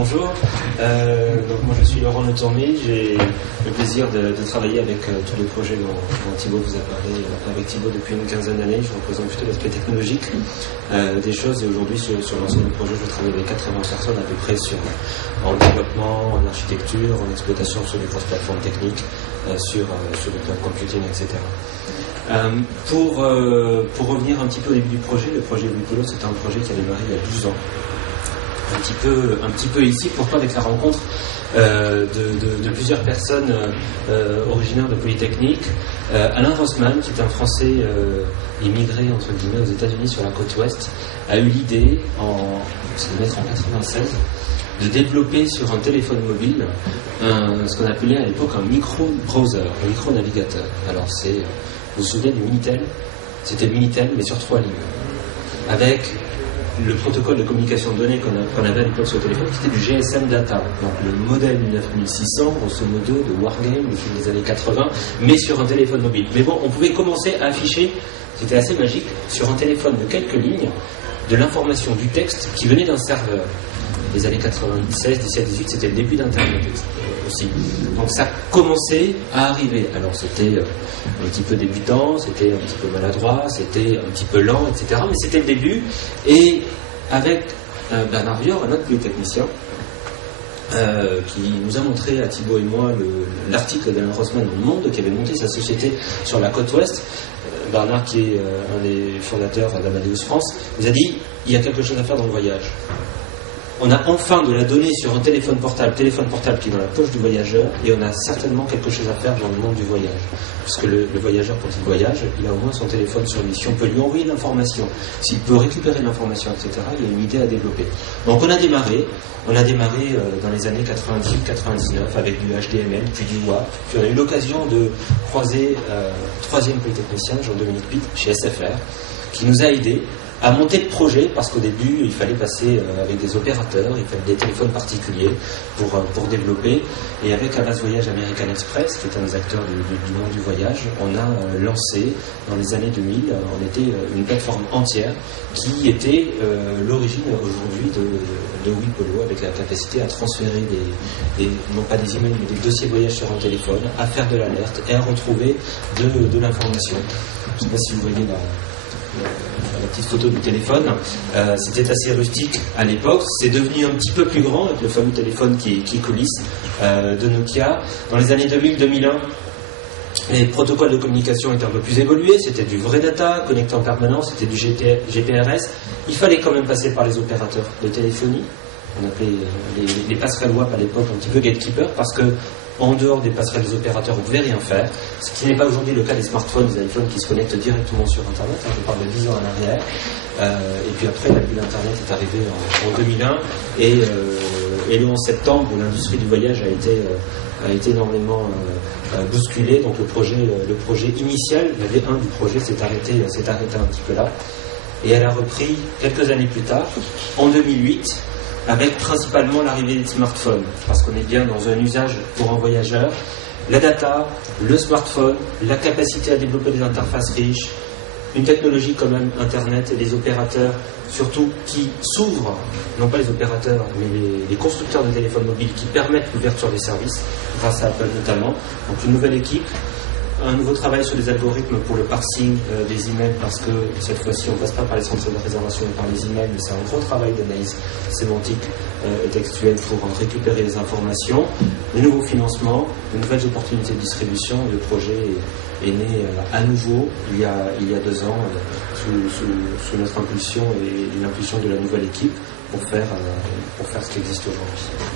bonjour. Donc moi je suis Laurent Le Tourmé, j'ai le plaisir de travailler avec tous les projets dont Thibaut vous a parlé. Avec Thibaut depuis une quinzaine d'années, je représente plutôt l'aspect technologique des choses, et aujourd'hui sur l'ensemble du projet je travaille avec 80 personnes à peu près en développement, en architecture, en exploitation sur les grosses plateformes techniques, sur le cloud computing, etc. Pour revenir un petit peu au début du projet, le projet Wipolo, c'était un projet qui a démarré il y a 12 ans. Un petit peu ici, pourquoi avec la rencontre de plusieurs personnes originaires de Polytechnique. Alain Rossmann, qui est un Français immigré entre guillemets aux États-Unis sur la côte ouest, a eu l'idée en 96 de développer sur un téléphone mobile ce qu'on appelait à l'époque un micro-browser, un micro-navigateur. Alors vous vous souvenez du Minitel? C'était le Minitel mais sur 3 lignes, avec le protocole de communication de données qu'on avait à l'époque sur le téléphone, qui était du GSM Data, donc le modèle 9600, grosso modo, de Wargame, au fil des années 80, mais sur un téléphone mobile. Mais bon, on pouvait commencer à afficher, c'était assez magique, sur un téléphone de quelques lignes, de l'information, du texte qui venait d'un serveur. Les années 96, 17, 18, c'était le début d'Internet aussi. Donc ça commençait à arriver. Alors c'était un petit peu débutant, c'était un petit peu maladroit, c'était un petit peu lent, etc. Mais c'était le début. Et avec Bernard Vior, un autre polytechnicien, qui nous a montré à Thibaut et moi l'article d'Alain Rossmann dans Le Monde, qui avait monté sa société sur la côte ouest. Bernard, qui est un des fondateurs d'Amadeus France, nous a dit il y a quelque chose à faire dans le voyage. On a enfin de la donnée sur un téléphone portable qui est dans la poche du voyageur, et on a certainement quelque chose à faire dans le monde du voyage. Puisque le voyageur, quand il voyage, il a au moins son téléphone sur lui. Si on peut lui envoyer l'information, s'il peut récupérer l'information, etc., il y a une idée à développer. Donc on a démarré dans les années 98-99 avec du HDML, puis du WAP, puis on a eu l'occasion de croiser troisième polytechnicien, Jean-Dominique Pitt, chez SFR, qui nous a aidés à monter le projet, parce qu'au début il fallait passer avec des opérateurs, il fallait des téléphones particuliers pour développer, et avec Amas Voyage American Express, qui est un des acteurs du monde du voyage, on a lancé dans les années 2000, on était une plateforme entière qui était l'origine aujourd'hui de Wipolo, avec la capacité à transférer non pas des emails mais des dossiers voyage sur un téléphone, à faire de l'alerte et à retrouver de l'information. Je ne sais pas si vous voyez la petite photo du téléphone, c'était assez rustique à l'époque, c'est devenu un petit peu plus grand avec le fameux téléphone qui coulisse de Nokia. Dans les années 2000-2001, les protocoles de communication étaient un peu plus évolués, c'était du vrai data, connecté en permanence, c'était du GPRS. Il fallait quand même passer par les opérateurs de téléphonie, on appelait les passerelles WAP à l'époque un petit peu gatekeeper, parce que en dehors des passerelles des opérateurs, on ne pouvait rien faire, ce qui n'est pas aujourd'hui le cas des smartphones, des iPhones qui se connectent directement sur Internet. Je parle de 10 ans en arrière. Et puis après, la bulle Internet est arrivée en 2001. Et le 11 septembre, où l'industrie du voyage a été énormément bousculée. Donc le projet initial, il y avait un du projet, s'est arrêté un petit peu là. Et elle a repris quelques années plus tard, en 2008, avec principalement l'arrivée des smartphones, parce qu'on est bien dans un usage pour un voyageur. La data, le smartphone, la capacité à développer des interfaces riches, une technologie comme même Internet et des opérateurs, surtout qui s'ouvrent, non pas les opérateurs, mais les constructeurs de téléphones mobiles qui permettent l'ouverture des services, grâce à Apple notamment. Donc une nouvelle équipe, un nouveau travail sur les algorithmes pour le parsing des emails, parce que cette fois-ci on ne passe pas par les centres de réservation mais par les emails, mais c'est un gros travail d'analyse sémantique et textuelle pour récupérer les informations, de nouveaux financements, de nouvelles opportunités de distribution. Le projet est né à nouveau il y a 2 ans sous notre impulsion et l'impulsion de la nouvelle équipe pour faire ce qui existe aujourd'hui.